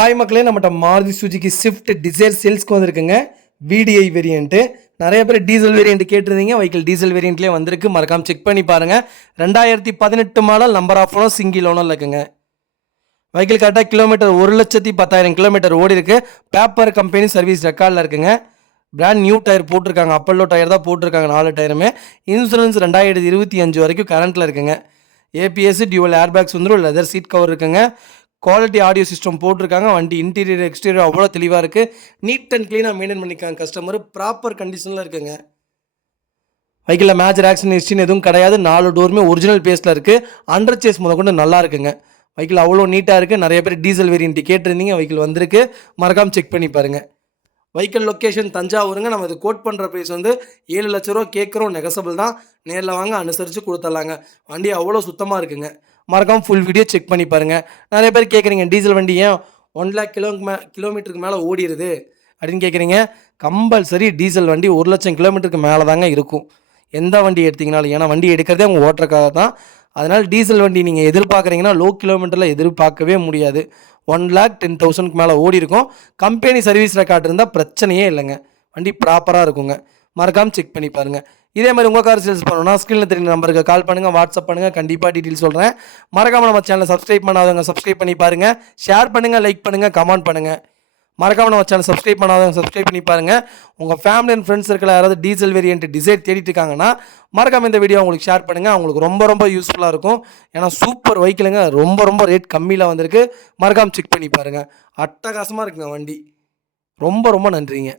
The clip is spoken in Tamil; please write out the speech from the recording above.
ஹாய் மக்களே, நம்மகிட்ட மாருதி சுஜுகி ஸ்விஃப்ட் டிசைர் சேல்ஸ்க்கு வந்திருக்குங்க. VDI variant. நிறைய பேர் டீசல் வேரியண்ட் கேட்டிருந்தீங்க. வெஹிக்கிள் டீசல் வேரியண்ட்லேயே வந்திருக்கு. மறக்காமல் செக் பண்ணி பாருங்கள். 2018 model, number of owner, single owner இருக்குங்க. வெஹிக்கிள் கரெக்டாக கிலோமீட்டர் 1,10,000 கிலோமீட்டர் ஓடி இருக்கு. பேப்பர் கம்பெனி சர்வீஸ் ரெக்கார்டில் இருக்குங்க. பிராண்ட் நியூ டயர் போட்டிருக்காங்க. அப்பல்லோ டயர் தான் போட்டிருக்காங்க 4 டயருமே. இன்சூரன்ஸ் 2025 வரைக்கும் கரண்ட்டில் இருக்குங்க. APS டியூவல் ஏர்பேக்ஸ் வந்துடும். லெதர் சீட் கவர் இருக்குங்க. குவாலிட்டி ஆடியோ சிஸ்டம் போட்டிருக்காங்க. வண்டி இன்டீரியர் எக்ஸ்டீரியர் அவ்வளோ தெளிவாக இருக்குது. நீட் அண்ட் க்ளீனாக மெயின்டைன் பண்ணிக்காங்க. கஸ்டமர் ப்ராப்பர் கண்டிஷனில் இருக்குங்க. வெஹிக்கிளில் மேஜர் ஆக்சிடென்ட் ஹிஸ்ட்ரின்னு எதுவும் கிடையாது. 4 டோருமே ஒரிஜினல் பேஸில் இருக்குது. அண்டர் சேஸ் முதற்கொண்டு நல்லா இருக்குங்க. வெஹிக்கிள் அவ்வளோ நீட்டாக இருக்குது. நிறைய பேர் டீசல் வேரியன்ட் கேட்டிருந்தீங்க. வெஹிக்கிள் வந்திருக்கு. மறக்காமல் செக் பண்ணி பாருங்கள். வெஹிக்கிள் லொக்கேஷன் தஞ்சாவூருங்க. நம்ம இது கோட் பண்ணுற ப்ரைஸ் வந்து 7 லட்ச ரூபா கேட்குறோம். நெகசபிள் தான். நேரில் வாங்க, அனுசரித்து கொடுத்துடலாங்க. வண்டி அவ்வளோ சுத்தமாக இருக்குங்க. மறக்காமல் ஃபுல் வீடியோ செக் பண்ணி பாருங்கள். நிறைய பேர் கேட்குறீங்க, டீசல் வண்டி ஏன் 1 லேக் கிலோமீட்டருக்கு மேலே ஓடிடுது அப்படின்னு கேட்குறீங்க. கம்பல்சரி டீசல் வண்டி 1 லட்சம் கிலோமீட்டருக்கு மேலே தாங்க இருக்கும், எந்த வண்டி எடுத்திங்கனாலும். ஏன்னா வண்டி எடுக்கிறதே அவங்க ஓட்டுறக்காக தான். அதனால் டீசல் வண்டி நீங்கள் எதிர்பார்க்குறீங்கன்னா லோ கிலோமீட்டரில் எதிர்பார்க்கவே முடியாது. 1,10,000 மேலே ஓடி இருக்கும். கம்பெனி சர்வீஸ் ரெக்கார்டு இருந்தால் பிரச்சனையே இல்லைங்க. வண்டி ப்ராப்பராக இருக்குங்க. மறக்காமல் செக் பண்ணி பாருங்கள். இதே மாதிரி உங்கள் கார் சேல்ஸ் பண்ணணும்னா ஸ்க்ரீனில் தெரியுற நம்பருக்கு கால் பண்ணுங்கள், வாட்ஸ்அப் பண்ணுங்கள். கண்டிப்பாக டீட்டெயில் சொல்கிறேன். மறக்காமல் நம்ம சேனலை சப்ஸ்கிரைப் பண்ணாதவங்க சப்ஸ்கிரைப் பண்ணி பாருங்கள். ஷேர் பண்ணுங்கள், லைக் பண்ணுங்கள், கமெண்ட் பண்ணுங்கள். மறக்காமல் நம்ம சேனல் சப்ஸ்கிரைப் பண்ணாதவங்க சப்ஸ்கிரைப் பண்ணி பாருங்கள். உங்கள் ஃபேமிலி அண்ட் ஃப்ரெண்ட்ஸ் சர்க்கிள் யாராவது டீசல் வேரியன்ட் டிசைர் தேடிட்டு இருக்காங்கன்னா மறக்காமல் இந்த வீடியோ உங்களுக்கு ஷேர் பண்ணுங்கள். அவங்களுக்கு ரொம்ப யூஸ்ஃபுல்லாக இருக்கும். ஏன்னா சூப்பர் வெஹிக்கிளுங்க. ரொம்ப ரேட் கம்மியில் வந்திருக்கு. மறக்காமல் செக் பண்ணி பாருங்கள். அட்டகாசமாக இருக்குங்க வண்டி. ரொம்ப நன்றிங்க.